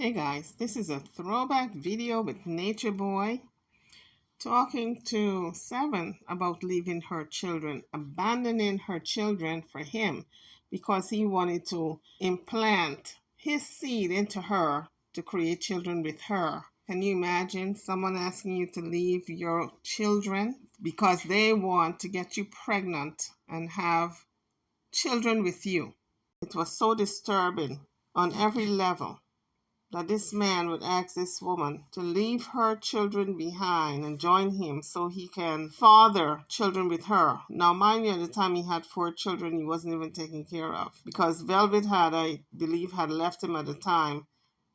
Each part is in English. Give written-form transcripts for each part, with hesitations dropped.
Hey guys, this is a throwback video with Nature Boy talking to Seven about leaving her children, abandoning her children for him because he wanted to implant his seed into her to create children with her. Can you imagine someone asking you to leave your children because they want to get you pregnant and have children with you? It was so disturbing on every level that this man would ask this woman to leave her children behind and join him so he can father children with her. Now, mind you, at the time he had 4 children he wasn't even taking care of because Velvet had, I believe, had left him at the time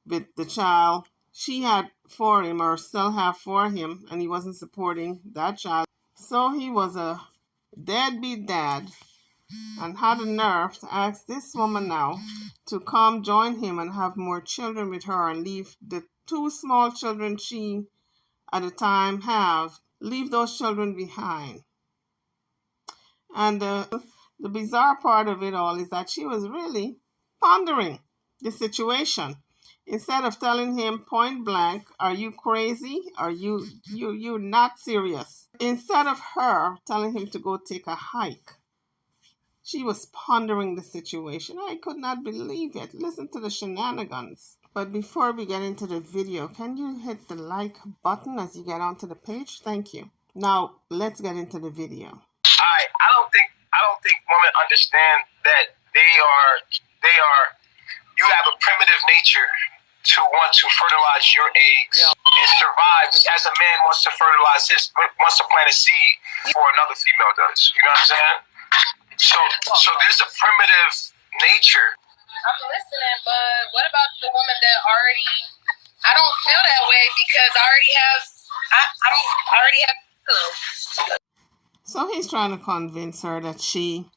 with the child she had for him or still have for him, and he wasn't supporting that child. So he was a deadbeat dad and had the nerve to ask this woman now to come join him and have more children with her and leave the 2 small children she at the time leave those children behind. And the bizarre part of it all is that she was really pondering the situation. Instead of telling him point blank, are you crazy? Are you not serious? Instead of her telling him to go take a hike, she was pondering the situation. I could not believe it. Listen to the shenanigans. But before we get into the video, can you hit the like button as you get onto the page? Thank you. Now, let's get into the video. I don't think women understand that you have a primitive nature to want to fertilize your eggs and survive as a man wants to fertilize wants to plant a seed before another female does. You know what I'm saying? So there's a primitive nature. I'm listening, but what about the woman that I don't feel that way because I already have two. So he's trying to convince her that she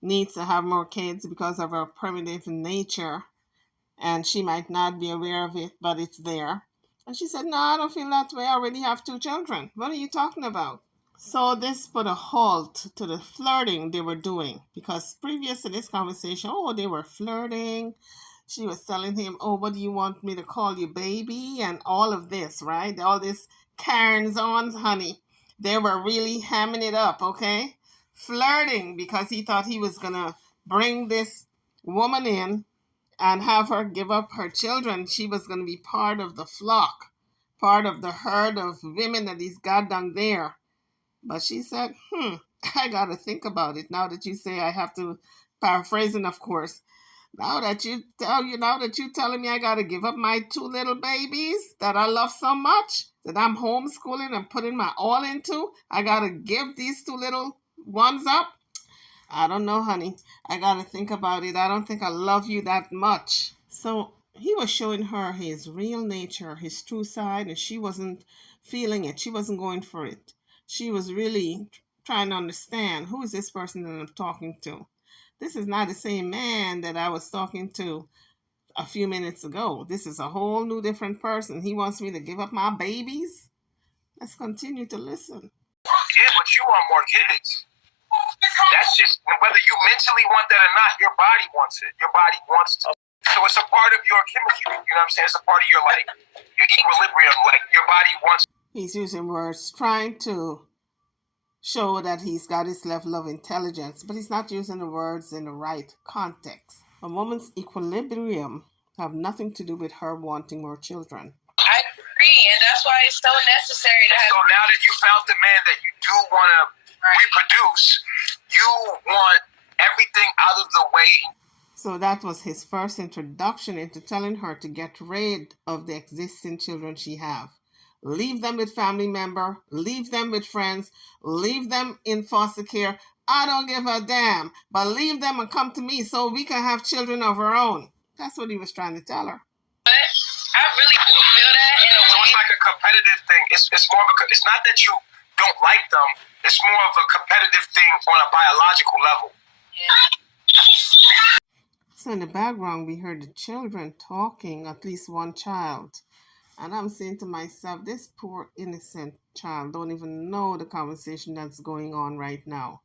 needs to have more kids because of her primitive nature, and she might not be aware of it, but it's there. And she said, no, I don't feel that way. I already have 2 children. What are you talking about? So this put a halt to the flirting they were doing, because previous to this conversation, they were flirting. She was telling him, what do you want me to call you, baby? And all of this, right? All this Karen's on, honey. They were really hamming it up, okay? Flirting because he thought he was going to bring this woman in and have her give up her children. She was going to be part of the flock, part of the herd of women that he's got down there. But she said, I got to think about it. Now that you say, I have to, paraphrasing, of course. Now that you're telling me I got to give up my 2 little babies that I love so much, that I'm homeschooling and putting my all into, I got to give these 2 little ones up? I don't know, honey. I got to think about it. I don't think I love you that much. So he was showing her his real nature, his true side, and she wasn't feeling it. She wasn't going for it. She was really trying to understand, who is this person that I'm talking to? This is not the same man that I was talking to a few minutes ago. This is a whole new different person. He wants me to give up my babies? Let's continue to listen. Yeah, but you want more kids. That's just, whether you mentally want that or not, your body wants it. Your body wants to. So it's a part of your chemistry. You know what I'm saying? It's a part of your equilibrium. Your body wants. He's using words, trying to show that he's got his level of intelligence, but he's not using the words in the right context. A woman's equilibrium have nothing to do with her wanting more children. I agree, and that's why it's so necessary to have. So now that you found the man that you do want to reproduce, you want everything out of the way. So that was his first introduction into telling her to get rid of the existing children she have. Leave them with family member, leave them with friends, leave them in foster care. I don't give a damn, but leave them and come to me so we can have children of our own. That's what he was trying to tell her. But I really do feel that in a way. So it's like a competitive thing. It's more of it's not that you don't like them. It's more of a competitive thing on a biological level. Yeah. So in the background, we heard the children talking, at least one child. And I'm saying to myself, this poor innocent child don't even know the conversation that's going on right now.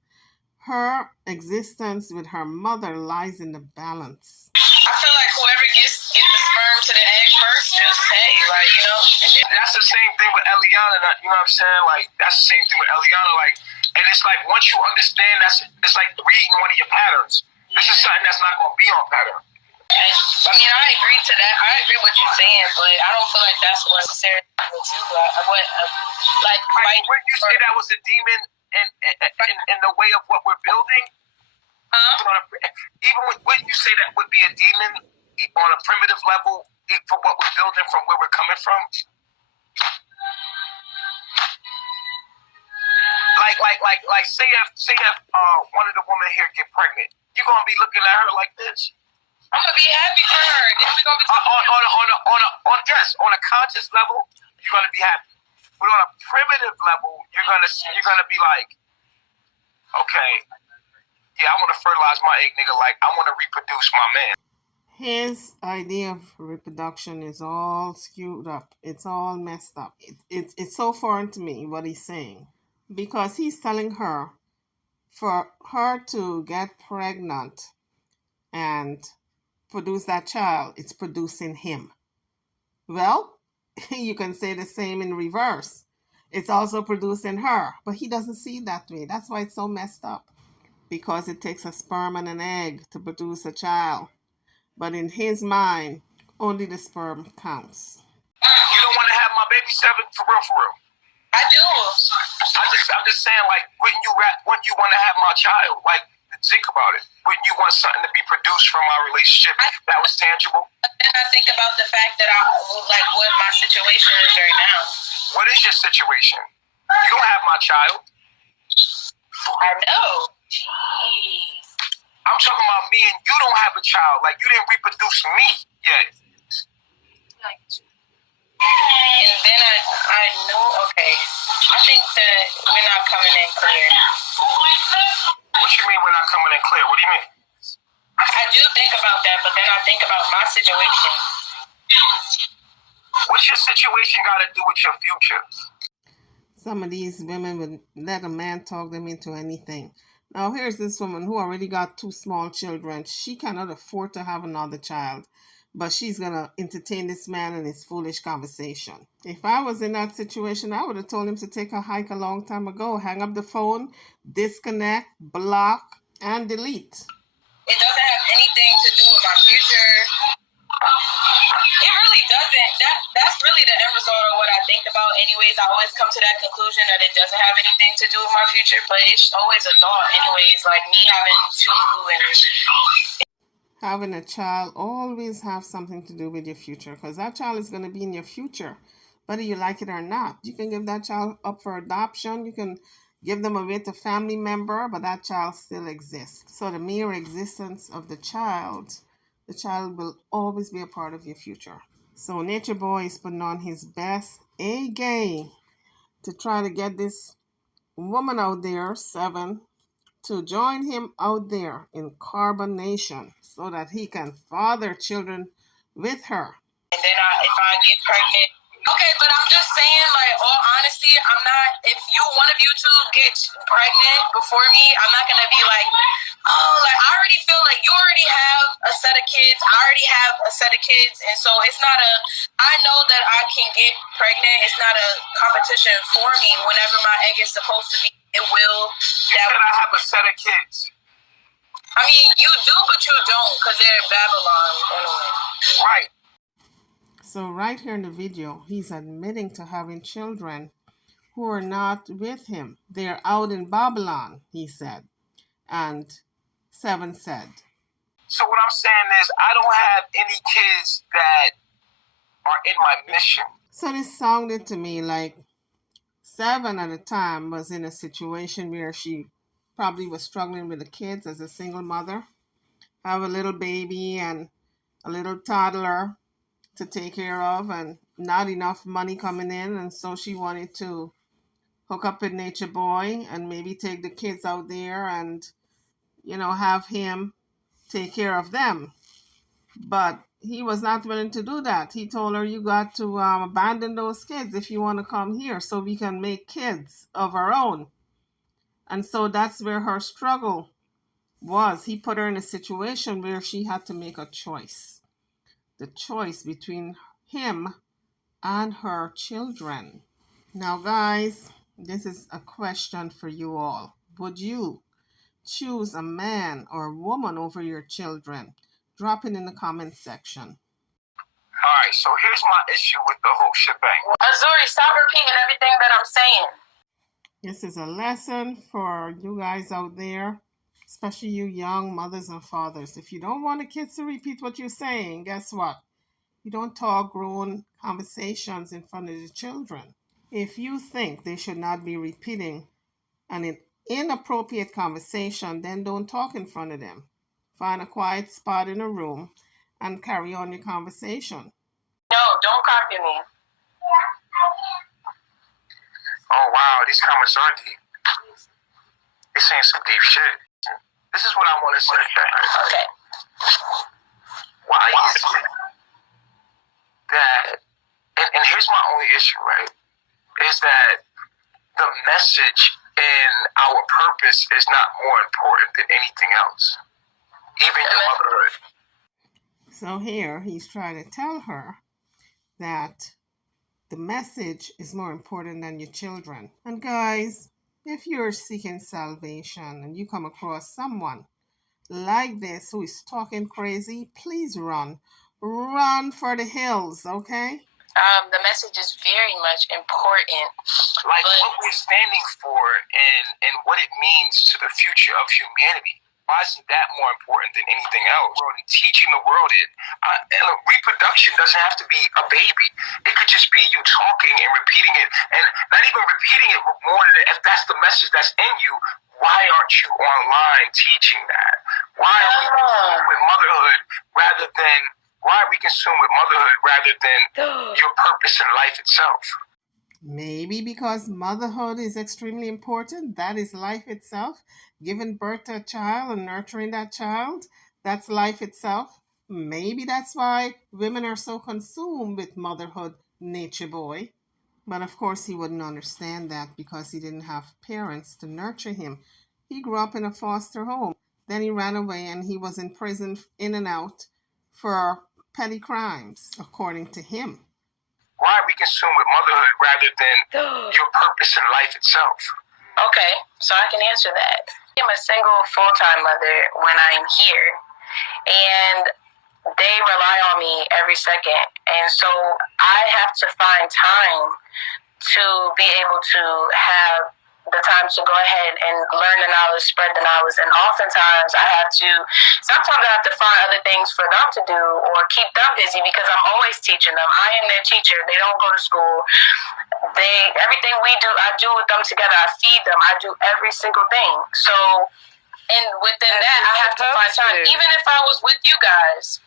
Her existence with her mother lies in the balance. I feel like whoever gets the sperm to the egg first just say, like, you know. That's the same thing with Eliana. You know what I'm saying? Like, that's the same thing with Eliana. Like, and it's like once you understand, it's like reading one of your patterns. This is something that's not gonna be on pattern. And, I mean, I agree to that. I agree with what you're saying, but I don't feel like that's what's necessary with you. Like, wouldn't you say that was a demon in the way of what we're building? Even wouldn't you say that would be a demon on a primitive level for what we're building from where we're coming from? Like say if one of the women here get pregnant, you're gonna be looking at her like this. I'm gonna be happy for her. Then we gonna be on a conscious level, you're gonna be happy. But on a primitive level, you're gonna be like, okay, yeah, I want to fertilize my egg, nigga. Like, I want to reproduce my man. His idea of reproduction is all skewed up. It's all messed up. It's so foreign to me what he's saying, because he's telling her for her to get pregnant and produce that child, it's producing him. Well, you can say the same in reverse. It's also producing her, but he doesn't see it that way. That's why it's so messed up, because it takes a sperm and an egg to produce a child. But in his mind, only the sperm counts. You don't want to have my baby seven for real. I do. I'm just saying, like, wouldn't you want to have my child? Like, think about it. Wouldn't you want something to be produced from our relationship that was tangible? Then I think about the fact that what my situation is right now. What is your situation? You don't have my child. I know. Jeez. I'm talking about me and you don't have a child. Like, you didn't reproduce me yet. And then I know, okay. I think that we're not coming in clear. What you mean we're not coming in clear? What do you mean? I do think about that, but then I think about my situation. What's your situation got to do with your future? Some of these women would let a man talk them into anything. Now, here's this woman who already got 2 small children. She cannot afford to have another child, but she's going to entertain this man and his foolish conversation. If I was in that situation, I would have told him to take a hike a long time ago. Hang up the phone, disconnect, block, and delete. It doesn't have anything to do with my future. It really doesn't. That's really the end result of what I think about. Anyways, I always come to that conclusion that it doesn't have anything to do with my future, but it's always a thought. Anyways, like me having 2 and having a child always have something to do with your future, because that child is going to be in your future, whether you like it or not. You can give that child up for adoption. You can give them away to a family member, but that child still exists. So the mere existence of the child will always be a part of your future. So Nature Boy is putting on his best A game to try to get this woman out there, 7, to join him out there in carbonation so that he can father children with her. And then if I get pregnant, okay, but I'm just saying, like, all honesty, I'm not, if one of you two gets pregnant before me, I'm not going to be like, oh, like, I already feel like you already have a set of kids, I already have a set of kids, and so it's not I know that I can get pregnant, it's not a competition for me whenever my egg is supposed to be, it will. You said I have a set of kids. I mean, you do, but you don't, because they're in Babylon anyway. Right. So right here in the video, he's admitting to having children who are not with him. They're out in Babylon, he said. And 7 said. So what I'm saying is, I don't have any kids that are in my mission. So this sounded to me like 7 at the time was in a situation where she probably was struggling with the kids as a single mother. Have a little baby and a little toddler to take care of, and not enough money coming in, and so she wanted to hook up with Nature Boy and maybe take the kids out there and, have him take care of them. But he was not willing to do that. He told her, you got to abandon those kids if you want to come here so we can make kids of our own. And so that's where her struggle was. He put her in a situation where she had to make a choice. The choice between him and her children. Now, guys, this is a question for you all. Would you choose a man or woman over your children? Drop it in the comment section. All right, so here's my issue with the whole shebang. Azuri, stop repeating everything that I'm saying. This is a lesson for you guys out there, especially you young mothers and fathers. If you don't want the kids to repeat what you're saying, guess what? You don't talk grown conversations in front of the children. If you think they should not be repeating an inappropriate conversation, then don't talk in front of them. Find a quiet spot in a room and carry on your conversation. No, don't copy me. Oh, wow, these comments are deep. They're saying some deep shit. This is what I want to say. Okay. Why is it that, and here's my only issue, right, is that the message and our purpose is not more important than anything else, even your motherhood. So here he's trying to tell her that the message is more important than your children. And guys, if you're seeking salvation and you come across someone like this who is talking crazy, please run. Run for the hills, okay? The message is very much important. Like what we're standing for and what it means to the future of humanity. Why isn't that more important than anything else? And teaching the world it. Reproduction doesn't have to be a baby. It could just be you talking and repeating it. And not even repeating it, but more than if that's the message that's in you, why aren't you online teaching that? Why are we consumed with motherhood rather than your purpose in life itself? Maybe because motherhood is extremely important. That is life itself. Giving birth to a child and nurturing that child, that's life itself. Maybe that's why women are so consumed with motherhood, nature boy. But of course, he wouldn't understand that because he didn't have parents to nurture him. He grew up in a foster home. Then he ran away and he was in prison in and out for petty crimes, according to him. Why are we consumed with motherhood rather than your purpose in life itself? Okay, so I can answer that. I'm a single full-time mother when I'm here, and they rely on me every second. And so I have to find time to be able to have the time to go ahead and learn the knowledge, spread the knowledge. And oftentimes sometimes I have to find other things for them to do or keep them busy because I'm always teaching them. I am their teacher. They don't go to school. Everything we do, I do with them together. I feed them. I do every single thing. So, and within that, I have to find time. Even if I was with you guys,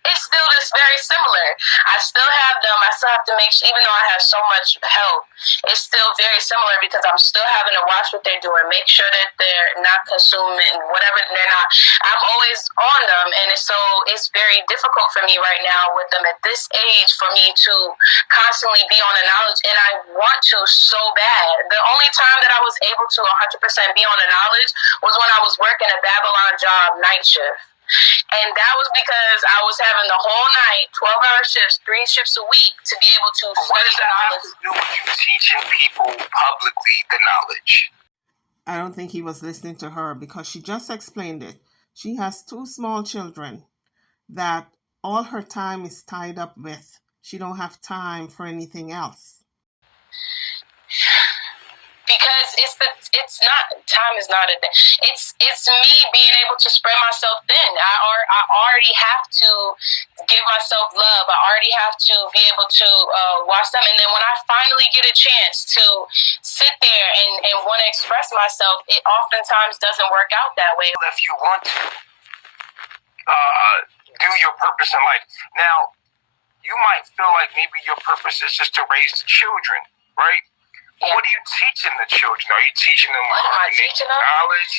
it's still just very similar. I still have them. I still have to make sure, even though I have so much help, it's still very similar because I'm still having to watch what they're doing, make sure that they're not consuming whatever they're not. I'm always on them, and it's very difficult for me right now with them at this age for me to constantly be on the knowledge, and I want to so bad. The only time that I was able to 100% be on the knowledge was when I was working a Babylon job night shift. And that was because I was having the whole night, 12-hour shifts, 3 shifts a week to be able to What does that have to do with you teaching people publicly the knowledge? I don't think he was listening to her because she just explained it. She has 2 small children that all her time is tied up with. She don't have time for anything else. Because time is not a thing. It's me being able to spread myself thin. I already have to give myself love. I already have to be able to watch them. And then when I finally get a chance to sit there and want to express myself, it oftentimes doesn't work out that way. If you want to do your purpose in life. Now, you might feel like maybe your purpose is just to raise the children, right? But what are you teaching the children? Are you teaching them knowledge?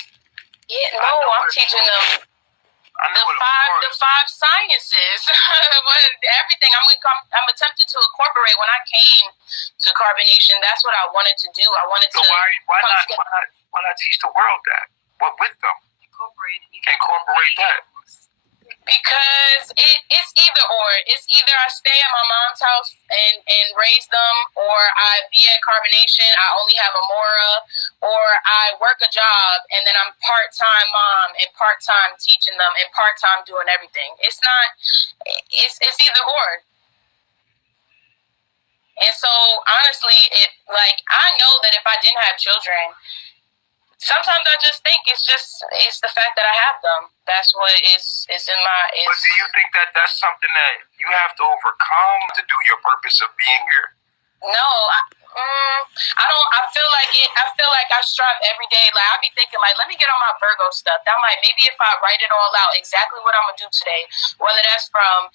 Yeah, no, I'm teaching them the five sciences. Everything. I'm attempting to incorporate. When I came to carbonation, that's what I wanted to do. I wanted to. Why not teach the world that? What with them? Incorporate that. Because it's either or. It's either I stay at my mom's house and raise them, or I be at Carbonation, I only have Amora, or I work a job and then I'm part-time mom and part-time teaching them and part-time doing everything. It's either or. And so honestly, I know that if I didn't have children, sometimes I just think it's the fact that I have them. That's what is in my. But do you think that that's something that you have to overcome to do your purpose of being here? No, I don't. I feel like I strive every day. Like I be thinking, like, let me get on my Virgo stuff. I'm like, maybe if I write it all out, exactly what I'm gonna do today, whether that's from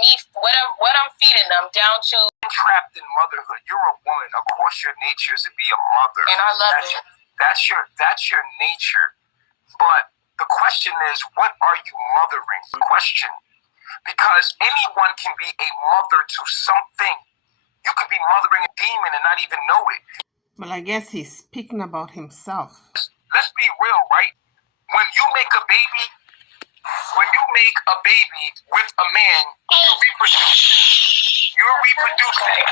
me, what I'm feeding them, down to trapped in motherhood. You're a woman. Of course, your nature is to be a mother, and I love it. That's your nature. But the question is, what are you mothering? The question, because anyone can be a mother to something. You could be mothering a demon and not even know it. Well, I guess he's speaking about himself. Let's be real, right? When you make a baby with a man, you're reproducing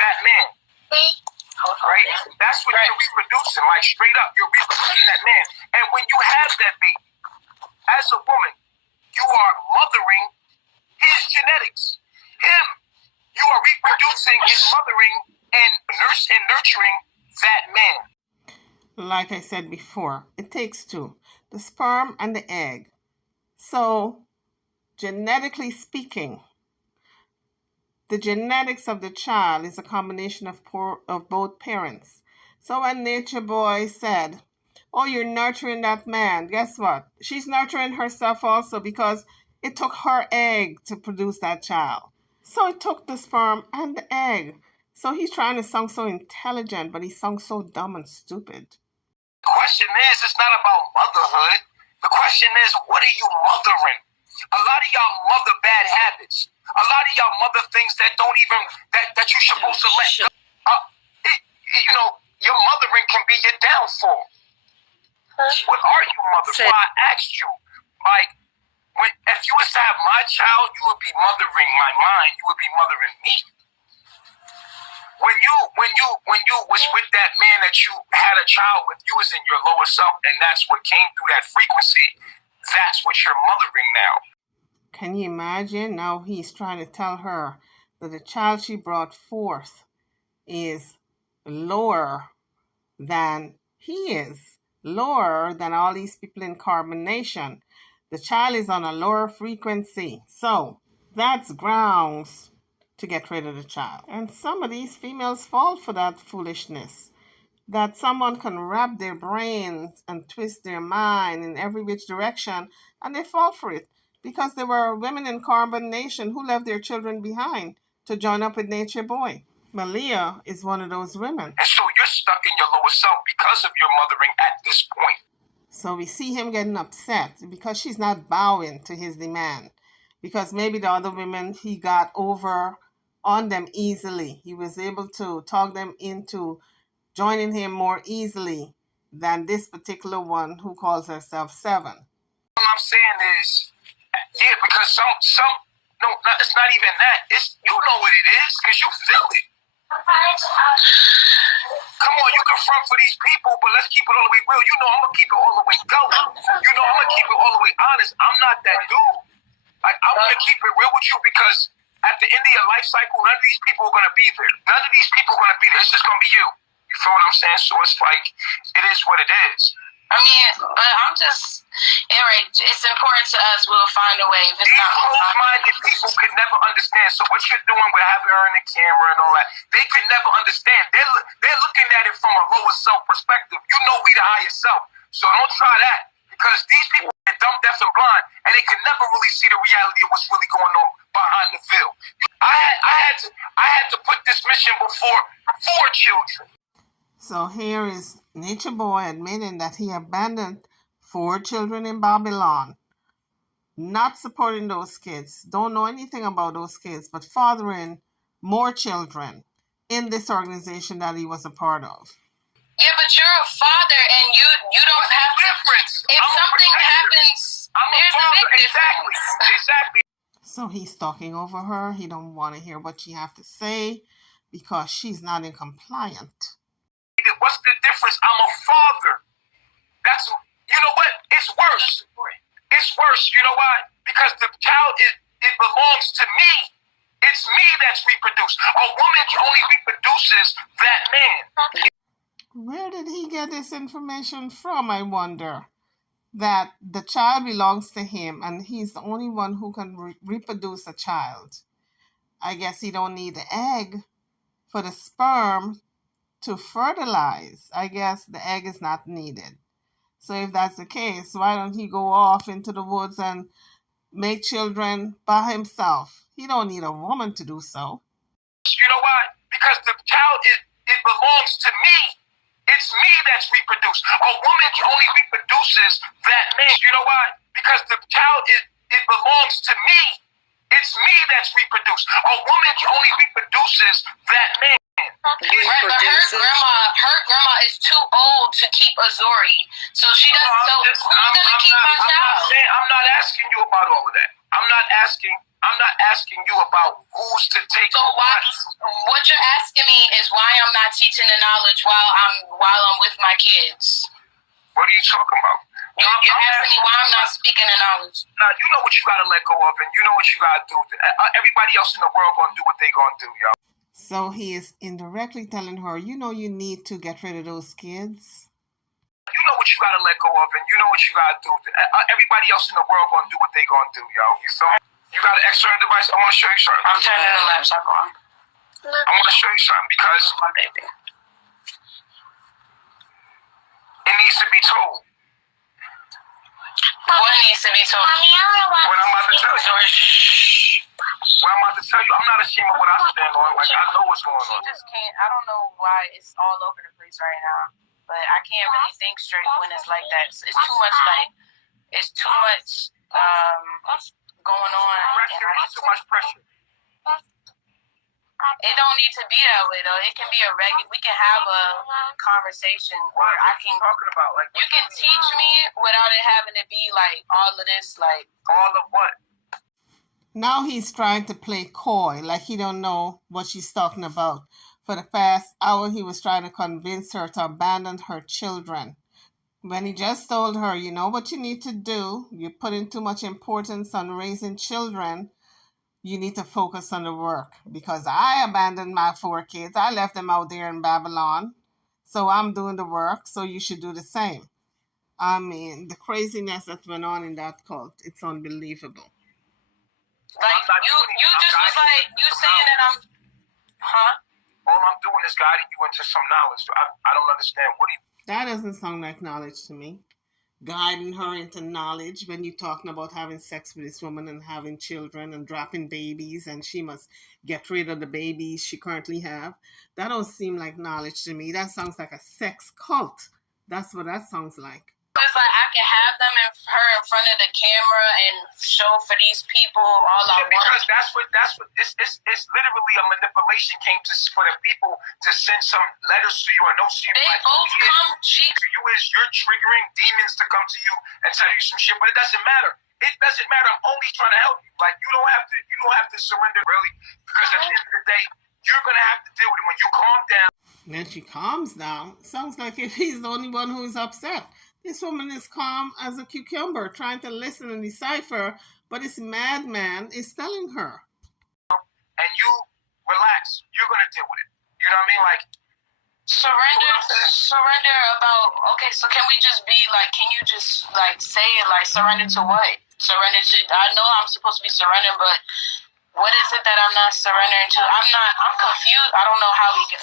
that man. Right? That's what you're reproducing. Like straight up, you're reproducing that man. And when you have that baby, as a woman, you are mothering his genetics. Him. You are reproducing and mothering and nurturing that man. Like I said before, it takes two, the sperm and the egg. So, genetically speaking, the genetics of the child is a combination of both parents. So when Nature Boy said, oh, you're nurturing that man, guess what? She's nurturing herself also, because it took her egg to produce that child. So it took the sperm and the egg. So he's trying to sound so intelligent, but he sounds so dumb and stupid. The question is, it's not about motherhood. The question is, what are you mothering? A lot of y'all mother bad habits. A lot of y'all mother things that don't even, that you're supposed to let go. Your mothering can be your downfall. What are you mothering? Why I asked you, like, if you was to have my child, you would be mothering my mind. You would be mothering me. When you was with that man that you had a child with, you was in your lower self, and that's what came through that frequency. That's what you're mothering now. Can you imagine? Now he's trying to tell her that the child she brought forth is lower than he is, lower than all these people in Carbonation. The child is on a lower frequency. So that's grounds to get rid of the child. And some of these females fall for that foolishness, that someone can wrap their brains and twist their mind in every which direction, and they fall for it because there were women in Carbonation who left their children behind to join up with Nature Boy. Malia is one of those women. And so you're stuck in your lower self because of your mothering at this point. So we see him getting upset because she's not bowing to his demand. Because maybe the other women, he got over on them easily. He was able to talk them into joining him more easily than this particular one who calls herself Seven. All I'm saying is, yeah, because no, it's not even that. It's, you know what it is because you feel it. Come on, you can front for these people, but let's keep it all the way real. You know I'm going to keep it all the way going. You know I'm going to keep it all the way honest. I'm not that dude. Like, I'm going to keep it real with you because at the end of your life cycle, none of these people are going to be there. None of these people are going to be there. It's just going to be you. You feel what I'm saying? So it's like, it is what it is. I mean, it's important to us. We'll find a way. These closed-minded people could never understand. So what you're doing with having her in the camera and all that, they could never understand. They're looking at it from a lower self perspective. You know we the higher self. So don't try that. Because these people are dumb, deaf, and blind, and they could never really see the reality of what's really going on behind the veil. I had to put this mission before 4 children. So here is Nature Boy admitting that he abandoned 4 children in Babylon, not supporting those kids, don't know anything about those kids, but fathering more children in this organization that he was a part of. Yeah, but you're a father, and you don't have difference. If something happens, I'm a father. Exactly. So he's talking over her. He don't want to hear what she have to say because she's not in compliant. What's the difference? I'm a father. That's, you know what? It's worse. It's worse. You know why? Because the child, it belongs to me. It's me that's reproduced. A woman only reproduces that man. Where did he get this information from, I wonder? That the child belongs to him and he's the only one who can reproduce a child. I guess he don't need the egg for the sperm to fertilize. I guess the egg is not needed. So if that's the case, why don't he go off into the woods and make children by himself? He don't need a woman to do so. You know why? Because the child, it belongs to me. It's me that's reproduced. A woman only reproduces that man. You know why? Because the child, it belongs to me. It's me that's reproduced. A woman only reproduces that man. Right, but her grandma is too old to keep Azori, so she doesn't. So who's gonna keep my child? I'm not asking you about all of that. I'm not asking you about who's to take. So what you're asking me is why I'm not teaching the knowledge while I'm with my kids. What are you talking about? You're asking me why I'm not speaking the knowledge. Now you know what you gotta let go of, and you know what you gotta do. Everybody else in the world gonna do what they gonna do, yo. So he is indirectly telling her, you know, you need to get rid of those kids. You know what you gotta let go of, and you know what you gotta do. Everybody else in the world gonna do what they gonna do, yo. You feel me? You got an external device? I want to show you something. I'm turning the laptop on. I want to show you something because my baby. It needs to be told. What needs to be told? What I'm about to tell you. What I'm about to tell you, I'm not ashamed of what I stand on. Like, I know what's going on. She just can't. I don't know why it's all over the place right now, but I can't really think straight when it's like that. It's too much. It's too much going on. Pressure. It's too much pressure. It don't need to be that way though. It can be a regular. We can have a conversation where I can talking about like you can teach me without it having to be like all of this. Like all of what? Now he's trying to play coy, like he don't know what she's talking about. For the past hour, he was trying to convince her to abandon her children. When he just told her, you know what you need to do? You're putting too much importance on raising children. You need to focus on the work. Because I abandoned my 4 kids. I left them out there in Babylon. So I'm doing the work, so you should do the same. I mean, the craziness that went on in that cult, it's unbelievable. Like, you just was like, you saying that I'm, huh? All I'm doing is guiding you into some knowledge. I don't understand. What do you... That doesn't sound like knowledge to me. Guiding her into knowledge when you're talking about having sex with this woman and having children and dropping babies and she must get rid of the babies she currently have. That don't seem like knowledge to me. That sounds like a sex cult. That's what that sounds like. It's like I can have them in front of the camera and show for these people all I want. Because that's what it's literally a manipulation came to for the people to send some letters to you or notes to you. They like, both come cheap. To you is you're triggering demons to come to you and tell you some shit, but it doesn't matter. It doesn't matter. I'm only trying to help you. Like you don't have to surrender really, because at the end of the day, you're gonna have to deal with it when you calm down. Then she calms down. Sounds like if he's the only one who is upset. This woman is calm as a cucumber, trying to listen and decipher, but this madman is telling her. And you relax. You're going to deal with it. You know what I mean? Like, surrender about, okay, so can we just be like, can you just like say it like surrender to what? Surrender to, I know I'm supposed to be surrendering, but what is it that I'm not surrendering to? I'm confused. I don't know how did we get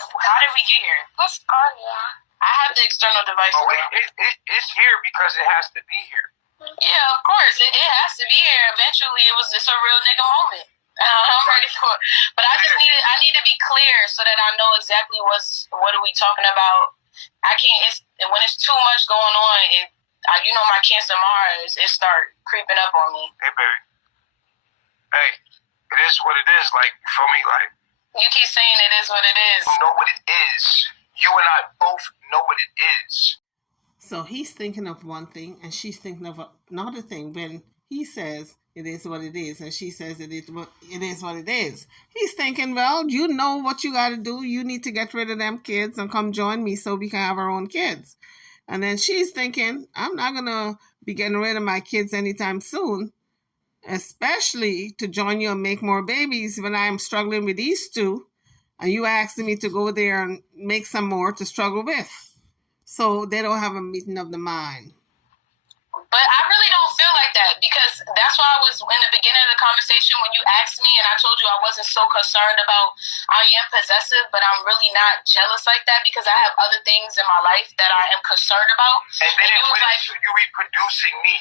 here? Let's go, yeah. I have the external device. Oh, it's here because it has to be here. Yeah, of course. It has to be here. Eventually, it's a real nigga moment. I'm ready for it. But I need to be clear so that I know exactly what are we talking about. I can't, when it's too much going on, you know my Cancer Mars, it start creeping up on me. Hey, baby. Hey, it is what it is. Like, you feel me? Like, you keep saying it is what it is. You know what it is. You and I both know what it is. So he's thinking of one thing and she's thinking of another thing. When he says it is what it is and she says it is what it is, he's thinking, well, you know what you got to do. You need to get rid of them kids and come join me so we can have our own kids. And then she's thinking, I'm not going to be getting rid of my kids anytime soon, especially to join you and make more babies when I'm struggling with these two. And you asking me to go there and make some more to struggle with. So they don't have a meeting of the mind. But I really don't feel like that, because that's why I was in the beginning of the conversation when you asked me, and I told you I wasn't so concerned about I am possessive, but I'm really not jealous like that because I have other things in my life that I am concerned about. And then it went like, you reproducing me.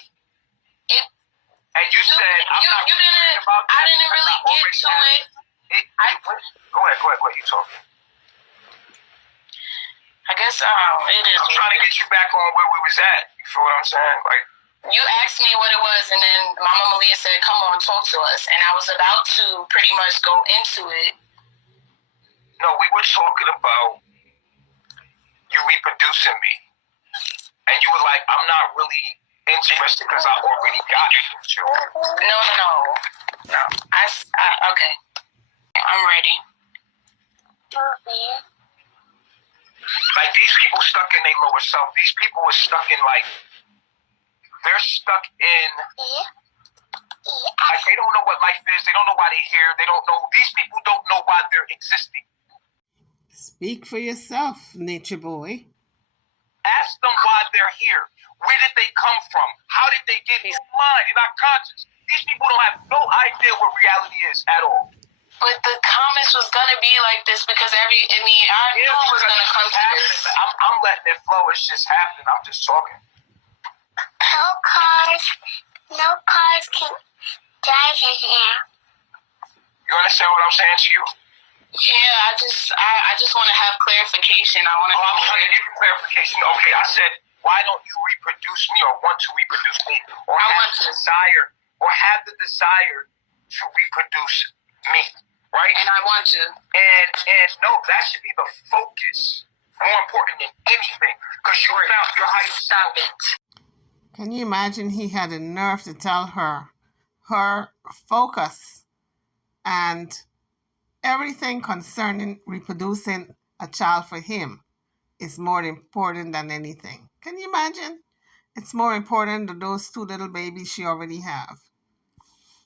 And you said, I'm not concerned about that. I didn't really get to it. Go ahead, you talking. I guess it is. I'm trying to get you back on where we was at. You feel what I'm saying? Like, you asked me what it was, and then Mama Malia said, "Come on, talk to us." And I was about to pretty much go into it. No, we were talking about you reproducing me, and you were like, "I'm not really interested because I already got children." No. Okay, I'm ready. Like, these people stuck in their lower self. These people are stuck in, like, they're stuck in, like, they don't know what life is. They don't know why they're here. They don't know. These people don't know why they're existing. Speak for yourself, nature boy. Ask them why they're here. Where did they come from? How did they get here? Mind, they're not conscious. These people don't have no idea what reality is at all. But the comments was gonna be like this because I knew it was gonna come to this. I'm letting it flow. It's just happening. I'm just talking. No cars can drive in here. You understand what I'm saying to you? Yeah, I just want to have clarification. I want to. I'm trying to give you clarification. Okay, I said, why don't you reproduce me or want to reproduce me or have the desire to reproduce me, right? And I want to. And no, that should be the focus. More important than anything, because you found your higher self. Can you imagine he had the nerve to tell her focus and everything concerning reproducing a child for him is more important than anything. Can you imagine? It's more important than those two little babies she already have.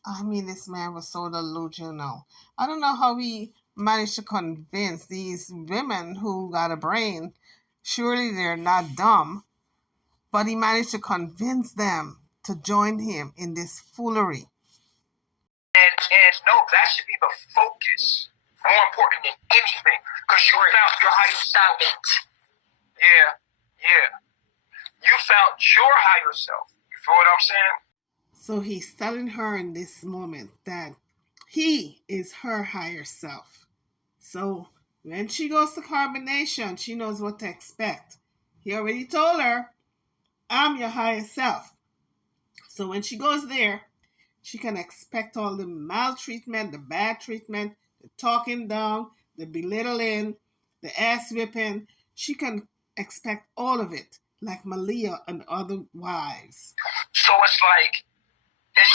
I mean, this man was so delusional. I don't know how he managed to convince these women who got a brain. Surely they're not dumb. But he managed to convince them to join him in this foolery. And no, that should be the focus. More important than anything, because you found your higher self. Yeah. You found your higher self. You feel what I'm saying? So he's telling her in this moment that he is her higher self. So when she goes to carbonation, she knows what to expect. He already told her, I'm your higher self. So when she goes there, she can expect all the maltreatment, the bad treatment, the talking down, the belittling, the ass whipping. She can expect all of it, like Malia and other wives. So it's like at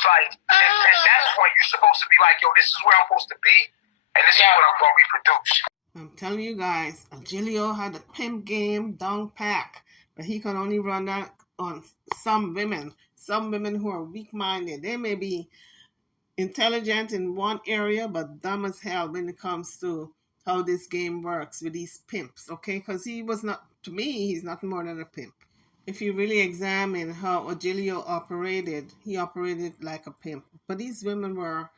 that point, you're supposed to be like, yo, this is where I'm supposed to be, and this is what I'm going to reproduce. I'm telling you guys, Agilio had the pimp game down pack, but he can only run that on some women who are weak-minded. They may be intelligent in one area, but dumb as hell when it comes to how this game works with these pimps, okay? Because he was not, to me, he's nothing more than a pimp. If you really examine how Agilio operated, he operated like a pimp. But these women were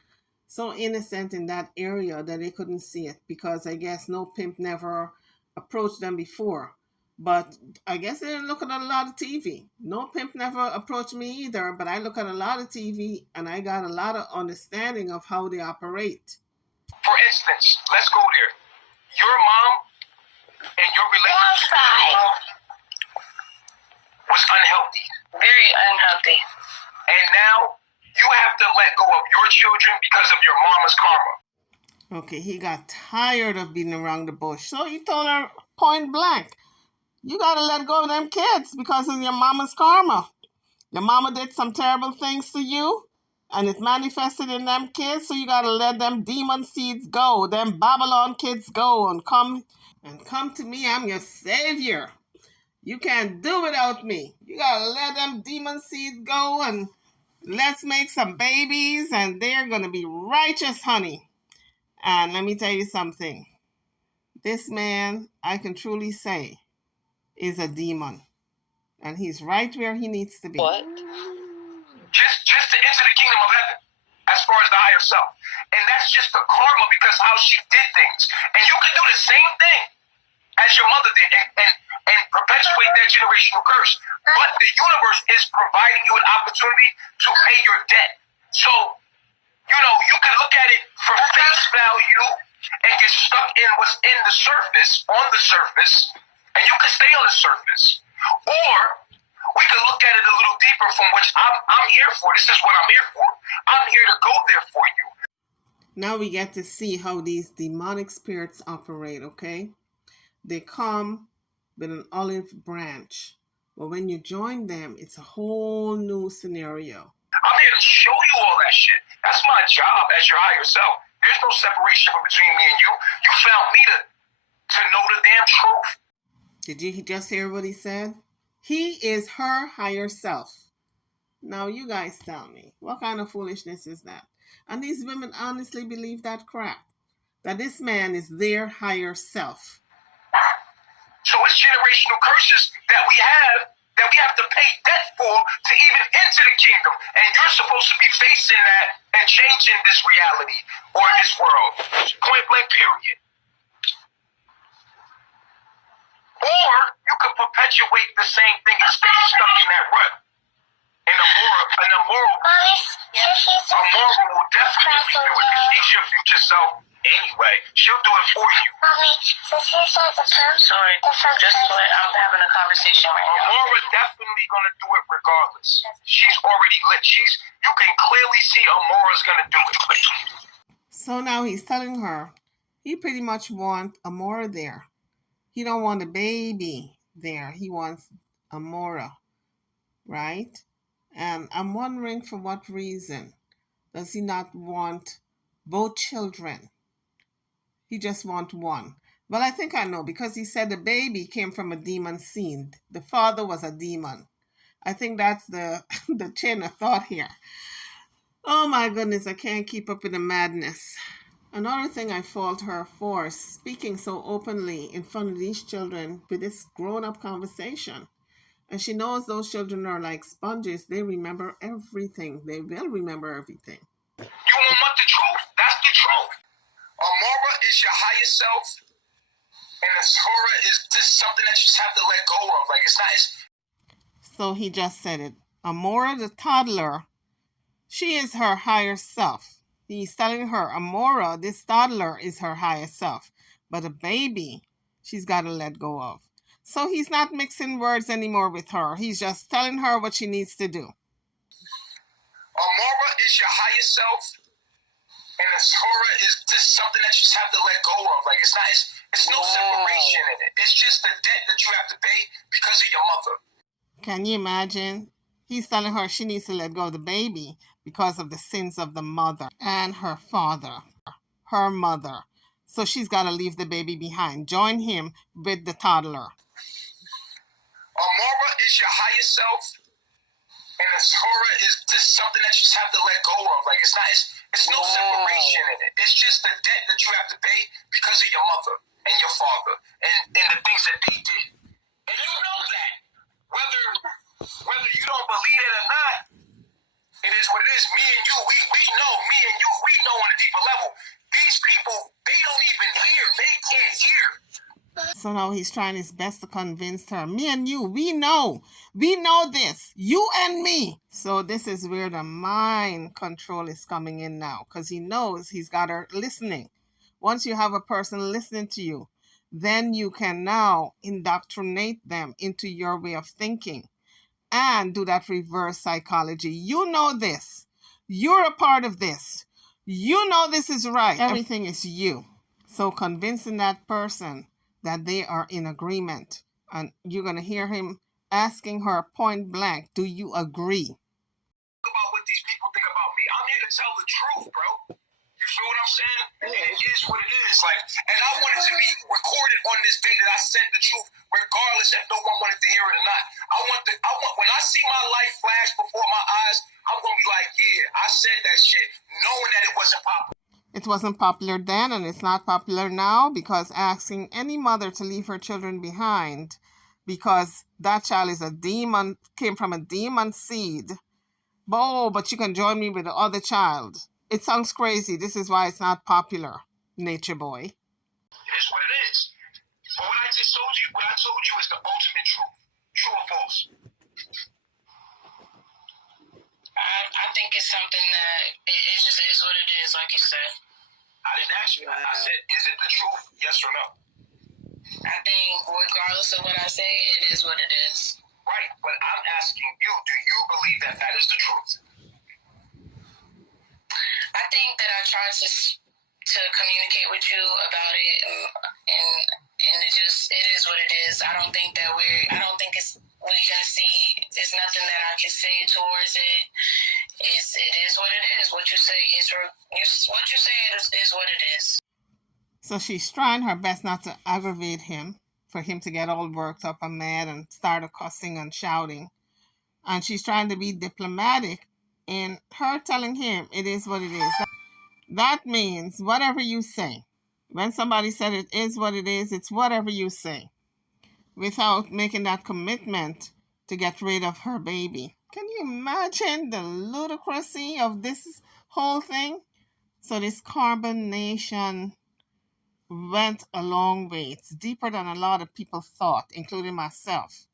so innocent in that area that they couldn't see it, because I guess no pimp never approached them before. But I guess they didn't look at a lot of TV. No pimp never approached me either, but I look at a lot of TV and I got a lot of understanding of how they operate. For instance, let's go there. Your mom and your relationship was unhealthy. Very unhealthy. And now you have to let go of your children because of your mama's karma. Okay, he got tired of beating around the bush. So he told her point blank, You got to let go of them kids because of your mama's karma. Your mama did some terrible things to you, and it manifested in them kids, so you got to let them demon seeds go, them Babylon kids go, and come to me. I'm your savior. You can't do without me. You got to let them demon seeds go, and let's make some babies, and they're going to be righteous, honey. And let me tell you something. This man, I can truly say, is a demon. And he's right where he needs to be. What? Just to enter the kingdom of heaven, as far as the higher self. And that's just the karma because how she did things. And you can do the same thing as your mother did and perpetuate that generational curse. But the universe is providing you an opportunity to pay your debt. So, you know, you can look at it for face value and get stuck in what's in the surface, on the surface, and you can stay on the surface. Or we can look at it a little deeper, from which I'm here for. This is what I'm here for. I'm here to go there for you. Now we get to see how these demonic spirits operate, okay? They come with an olive branch. But when you join them, it's a whole new scenario. I'm here to show you all that shit. That's my job as your higher self. There's no separation between me and you. You found me to know the damn truth. Did you just hear what he said? He is her higher self. Now you guys tell me, what kind of foolishness is that? And these women honestly believe that crap. That this man is their higher self. So it's generational curses that we have to pay debt for to even enter the kingdom. And you're supposed to be facing that and changing this reality or this world. Point blank, period. Or you could perpetuate the same thing and stay stuck in that rut. And a moral will definitely do it because she's your future self anyway. She'll do it for you. Mommy, since you said the first, Sorry, just what I'm having a conversation right now. Amora definitely gonna do it regardless. She's already lit. You can clearly see Amora's gonna do it. So now he's telling her he pretty much wants Amora there. He don't want a baby there. He wants Amora, right? And I'm wondering for what reason does he not want both children? He just wants one. Well, I think I know because he said the baby came from a demon seed. The father was a demon. I think that's the chain of thought here. Oh my goodness, I can't keep up with the madness. Another thing I fault her for, speaking so openly in front of these children with this grown-up conversation. And she knows those children are like sponges. They remember everything. They will remember everything. You want the truth? That's the truth. Amora is your higher self, and Asura is just something that you just have to let go of. Like it's not. So he just said it. Amora, the toddler, she is her higher self. He's telling her, Amora, this toddler, is her higher self. But a baby, she's got to let go of. So he's not mixing words anymore with her. He's just telling her what she needs to do. Amora is your higher self, and Asura is just something that you just have to let go of. Like it's no separation in it. It's just the debt that you have to pay because of your mother. Can you imagine? He's telling her she needs to let go of the baby because of the sins of the mother and her father, her mother. So she's got to leave the baby behind. Join him with the toddler. Amora is your higher self, and Asura is just something that you just have to let go of. Like it's no separation in it. It's just the debt that you have to pay because of your mother and your father and the things that they did. And you know that. Whether you don't believe it or not, it is what it is. Me and you, we know on a deeper level. These people, they don't even hear. They can't hear. So now he's trying his best to convince her. Me and you, we know this. You and me. So this is where the mind control is coming in now, because he knows he's got her listening. Once you have a person listening to you, then you can now indoctrinate them into your way of thinking and do that reverse psychology. You know this. You're a part of this. You know this is right. Everything is you. So convincing that person that they are in agreement And you're going to hear him asking her point blank, do you agree? About what these people think about me. I'm here to tell the truth, bro. You feel what I'm saying? It is what it is. Like, and I want it to be recorded on this day that I said the truth, regardless if no one wanted to hear it or not. I want when I see my life flash before my eyes, I'm gonna be like, yeah, I said that shit, knowing that it wasn't popular. It wasn't popular then, and it's not popular now, because asking any mother to leave her children behind because that child is a demon, came from a demon seed. Oh, but you can join me with the other child. It sounds crazy. This is why it's not popular, Nature Boy. It is what it is. But what I told you is the ultimate truth. True or false? I think it's something that it just is what it is, like you said. I didn't ask you that. I said, is it the truth? Yes or no? I think regardless of what I say, it is what it is. Right, but I'm asking you, do you believe that that is the truth? I think that I tried to communicate with you about it, and it is what it is. I don't think it's we're gonna see. There's nothing that I can say towards it. It is what it is. What you say is what you say is what it is. So she's trying her best not to aggravate him, for him to get all worked up and mad and start cussing and shouting. And she's trying to be diplomatic in her telling him it is what it is. That means whatever you say. When somebody said it is what it is, it's whatever you say, without making that commitment to get rid of her baby. Can you imagine the ludicrousy of this whole thing? So this Carbon Nation went a long way. It's deeper than a lot of people thought, including myself,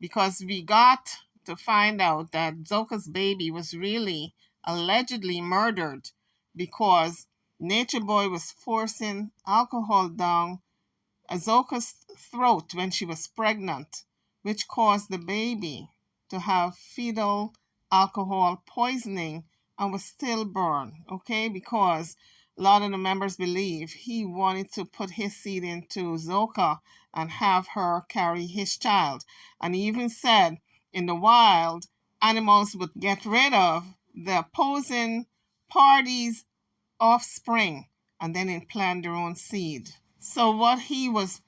because we got to find out that Zoka's baby was really allegedly murdered because Nature Boy was forcing alcohol down Azoka's throat when she was pregnant, which caused the baby to have fetal alcohol poisoning and was stillborn, okay? Because a lot of the members believe he wanted to put his seed into Zoka and have her carry his child. And he even said in the wild, animals would get rid of the opposing party's offspring and then implant their own seed. So what he was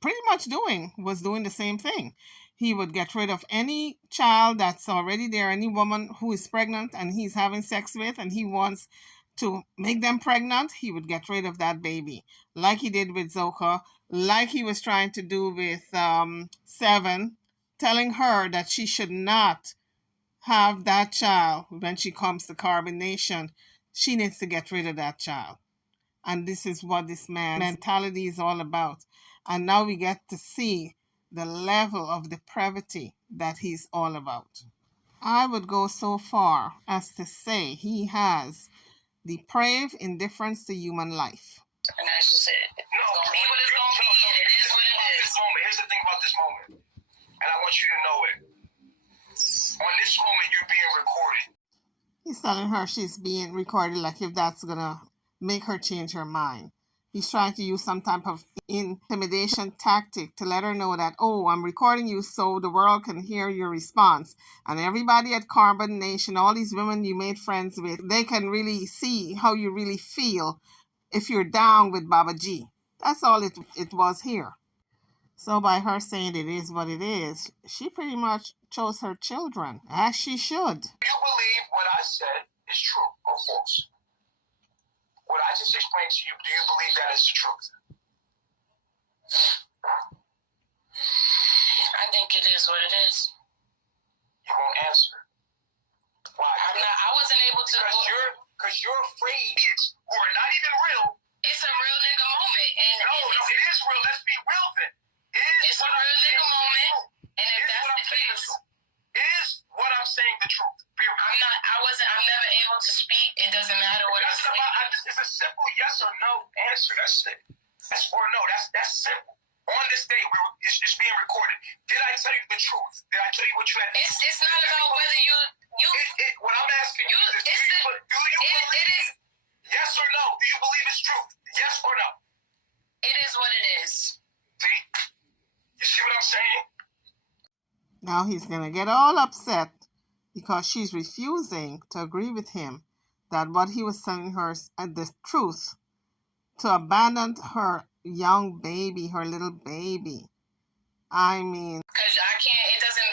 pretty much doing was doing the same thing. He would get rid of any child that's already there, any woman who is pregnant and he's having sex with and he wants to make them pregnant, he would get rid of that baby, like he did with Zoka, like he was trying to do with Seven, telling her that she should not have that child when she comes to Carbon Nation. She needs to get rid of that child. And this is what this man's mentality is all about. And now we get to see the level of depravity that he's all about. I would go so far as to say he has depraved indifference to human life. And that's just it. It's gonna be what it's gonna be, and it is what it is. Here's the thing about this moment, and I want you to know it. On this moment, you're being recorded. He's telling her she's being recorded, like if that's gonna make her change her mind. He's trying to use some type of intimidation tactic to let her know that, oh, I'm recording you so the world can hear your response. And everybody at Carbon Nation, all these women you made friends with, they can really see how you really feel if you're down with Baba G. That's all it was here. So by her saying it is what it is, she pretty much chose her children, as she should. Do you believe what I said is true or false? What I just explained to you, do you believe that is the truth? I think it is what it is. You won't answer. Why? I wasn't able to. Because you're afraid it's or not even real. It's a real nigga moment, and no, it is real. Let's be real then. It's a real nigga moment, and if that's the case, is what I'm saying the truth? I'm never able to speak. It doesn't matter what I say. It's a simple yes or no answer. That's it. Yes or no. That's simple. On this day, it's being recorded. Did I tell you the truth? Did I tell you what you had? It's not about whether you. What I'm asking you is, do you believe? Yes or no? Do you believe it's truth? Yes or no? It is what it is. See? You see what I'm saying? Now he's going to get all upset because she's refusing to agree with him that what he was telling her is the truth, to abandon her young baby, her little baby. I mean, because I can't. It doesn't.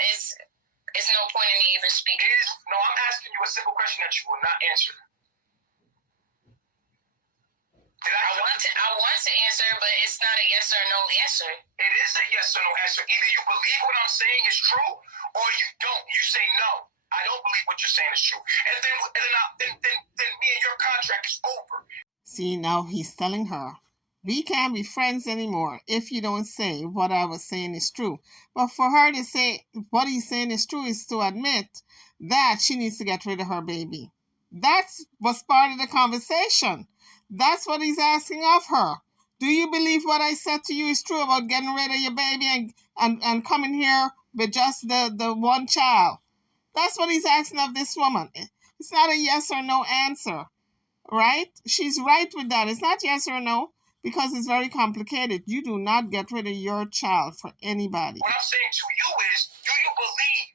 It's no point in me even speaking. No, I'm asking you a simple question that you will not answer. I want to answer, but it's not a yes or no answer. It is a yes or no answer. Either you believe what I'm saying is true, or you don't. You say no. I don't believe what you're saying is true, and then me and your contract is over. See, now he's telling her, we can't be friends anymore if you don't say what I was saying is true. But for her to say what he's saying is true is to admit that she needs to get rid of her baby. That's what's part of the conversation. That's what he's asking of her. Do you believe what I said to you is true about getting rid of your baby and coming here with just the one child? That's what he's asking of this woman. It's not a yes or no answer. Right? She's right with that. It's not yes or no because it's very complicated. You do not get rid of your child for anybody. What I'm saying to you is, do you believe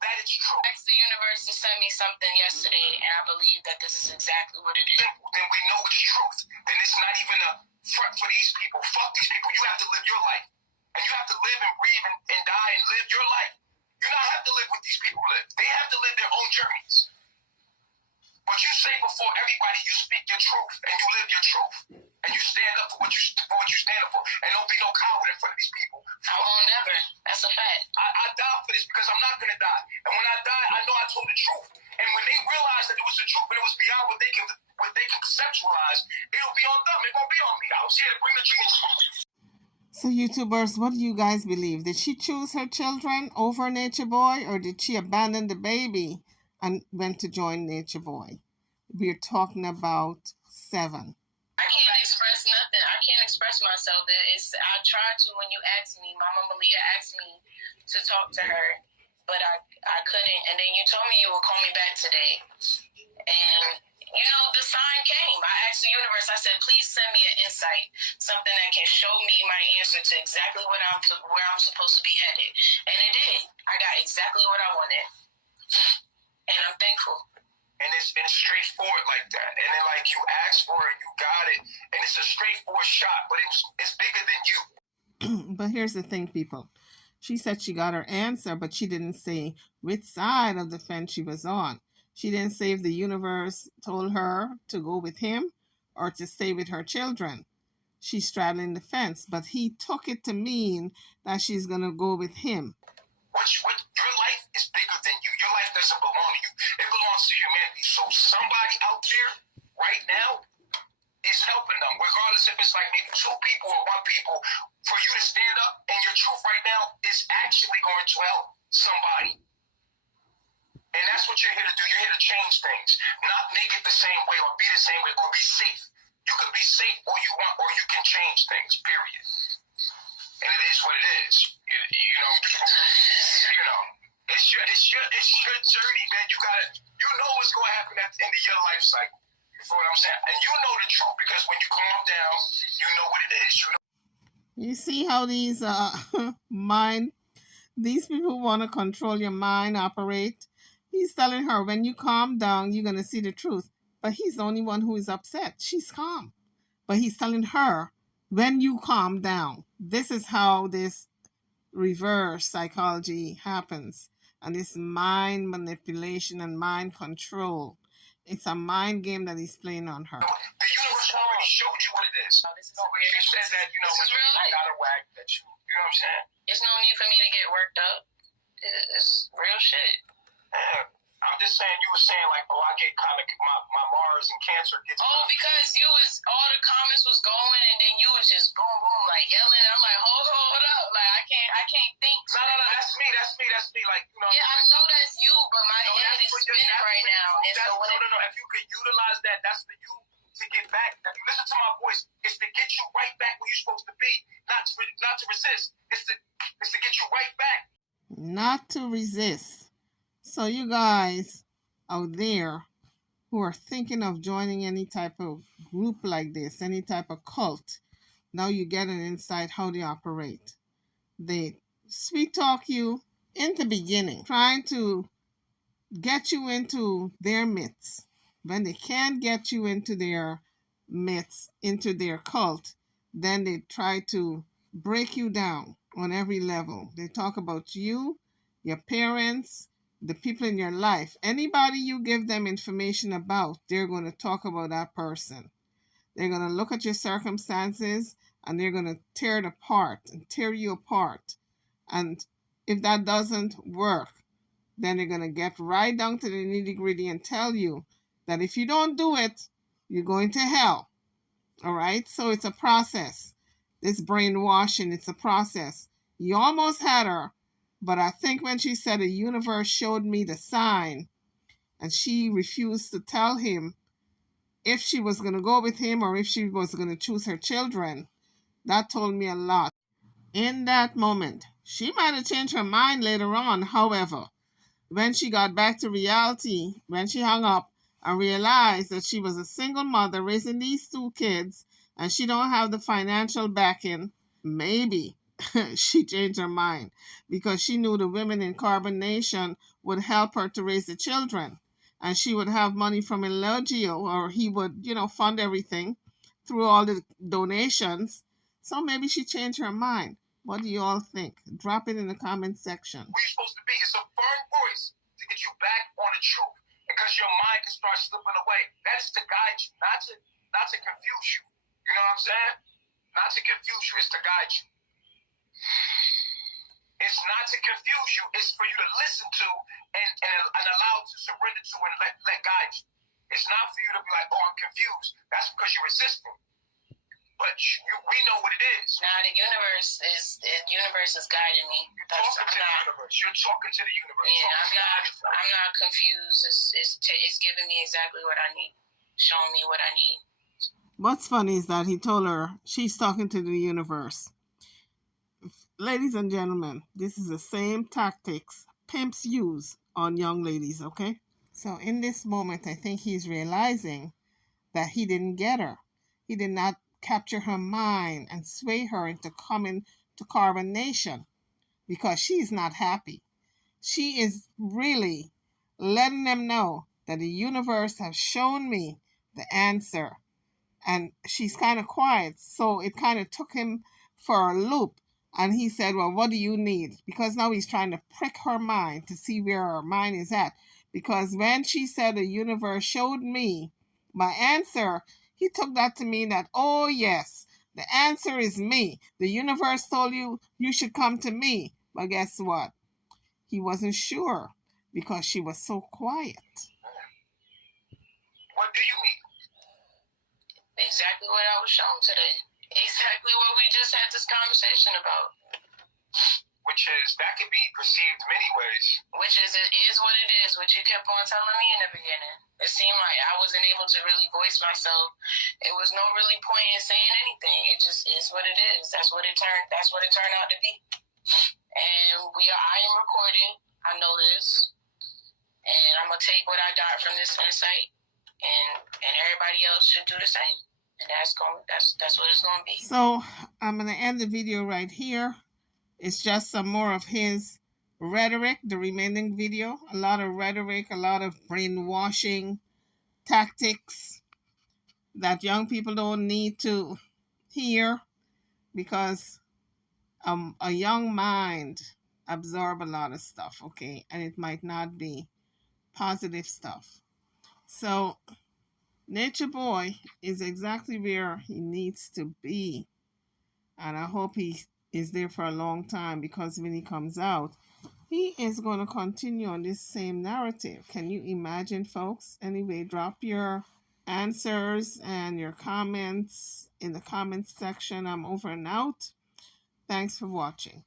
that it's true? I asked the universe to send me something yesterday, and I believe that this is exactly what it is. Then we know it's truth. Then it's not even a front for these people. Fuck these people. You have to live your life. And you have to live and breathe and die and live your life. You don't have to live what these people live. They have to live their own journeys. But you say before everybody, you speak your truth and you live your truth. And you stand up for what you stand up for. And don't be no coward in front of these people. I won't never. That's a fact. I die for this because I'm not going to die. And when I die, I know I told the truth. And when they realize that it was the truth and it was beyond what they can conceptualize, it'll be on them. It won't be on me. I was here to bring the truth. So YouTubers, what do you guys believe? Did she choose her children over Nature Boy, or did she abandon the baby and went to join Nature Boy? We're talking about 7. I can't express nothing. I can't express myself. I tried to when you asked me. Mama Malia asked me to talk to her, but I couldn't. And then you told me you would call me back today. And, you know, the sign came. I asked the universe, I said, please send me an insight, something that can show me my answer to exactly where I'm supposed to be headed. And it did. I got exactly what I wanted. And I'm thankful. And it's straightforward like that. And then, like, you asked for it, you got it. And it's a straightforward shot, but it's bigger than you. But here's the thing, people. She said she got her answer, but she didn't say which side of the fence she was on. She didn't say if the universe told her to go with him or to stay with her children. She's straddling the fence, but he took it to mean that she's going to go with him. Your life is bigger than you. Your life doesn't belong to you. It belongs to humanity. So somebody out there right now is helping them, regardless if it's like maybe 2 people or 1 people. For you to stand up and your truth right now is actually going to help somebody. And that's what you're here to do. You're here to change things, not make it the same way or be the same way or be safe. You can be safe or you want, or you can change things, period. And it is what it is. You know, it's your journey, man. You know what's going to happen at the end of your life cycle. You feel what I'm saying? And you know the truth because when you calm down, you know what it is. You see how these these people want to control your mind, operate. He's telling her, when you calm down, you're going to see the truth. But he's the only one who is upset. She's calm. But he's telling her, when you calm down, this is how this reverse psychology happens. And this mind manipulation and mind control. It's a mind game that he's playing on her. The universe already showed you what it is. You said that, you know, this is real life. Got a wag that you know what I'm saying? There's no need for me to get worked up. It's real shit. Yeah. I'm just saying, you were saying like, oh, I get kind of my Mars and Cancer gets. Oh, because all the comments was going, and then you was just boom, boom, like yelling. I'm like, hold up, like I can't think. No, that's me. Like, you know. Yeah, I know that's you, but my head is spinning right now. And so no. If you could utilize that, that's for you to get back. If you listen to my voice, it's to get you right back where you're supposed to be, not to resist. It's to get you right back. Not to resist. So you guys out there who are thinking of joining any type of group like this, any type of cult, now you get an insight how they operate. They sweet talk you in the beginning, trying to get you into their midst. When they can't get you into their midst, into their cult, then they try to break you down on every level. They talk about you, your parents, the people in your life. Anybody you give them information about, they're going to talk about that person. They're going to look at your circumstances and they're going to tear it apart and tear you apart. And if that doesn't work, then they're going to get right down to the nitty gritty and tell you that if you don't do it, you're going to hell. All right? So it's a process. This brainwashing, it's a process. You almost had her, but I think when she said the universe showed me the sign and she refused to tell him if she was going to go with him or if she was going to choose her children, that told me a lot. In that moment, she might have changed her mind later on, however. When she got back to reality, when she hung up and realized that she was a single mother raising these two kids and she don't have the financial backing, maybe she changed her mind because she knew the women in Carbon Nation would help her to raise the children and she would have money from Elogio or he would, fund everything through all the donations. So maybe she changed her mind. What do you all think? Drop it in the comment section. Where you're supposed to be. It's a firm voice to get you back on the truth. Because your mind can start slipping away. That's to guide you, not to confuse you. You know what I'm saying? Not to confuse you, it's to guide you. It's not to confuse you, it's for you to listen to and allow to surrender to and let guide you. It's not for you to be like, oh, I'm confused. That's because you're resisting. But we know what it is. Now the universe is guiding me. You're talking to the universe. You're talking to the universe. Yeah, I'm not confused. It's giving me exactly what I need, showing me what I need. What's funny is that he told her she's talking to the universe. Ladies and gentlemen, this is the same tactics pimps use on young ladies, okay? So in this moment, I think he's realizing that he didn't get her. He did not capture her mind and sway her into coming to Carbon Nation because she's not happy. She is really letting them know that the universe has shown me the answer. And she's kind of quiet, so it kind of took him for a loop. And he said, well, what do you need? Because now he's trying to prick her mind to see where her mind is at. Because when she said the universe showed me my answer, he took that to mean that, oh, yes, the answer is me. The universe told you should come to me. But guess what? He wasn't sure because she was so quiet. What do you need? Exactly what I was shown today. Exactly what we just had this conversation about. Which is, that can be perceived many ways. Which is, it is what it is, which you kept on telling me in the beginning. It seemed like I wasn't able to really voice myself. It was no really point in saying anything. It just is what it is. That's what it turned out to be. And I am recording. I know this. And I'm gonna take what I got from this insight, and everybody else should do the same. And that's what it's gonna be. So I'm gonna end the video right here. It's just some more of his rhetoric, the remaining video. A lot of rhetoric, a lot of brainwashing tactics that young people don't need to hear because a young mind absorb a lot of stuff, okay? And it might not be positive stuff. So Nature Boy is exactly where he needs to be. And I hope he is there for a long time because when he comes out, he is going to continue on this same narrative. Can you imagine, folks? Anyway, drop your answers and your comments in the comments section. I'm over and out. Thanks for watching.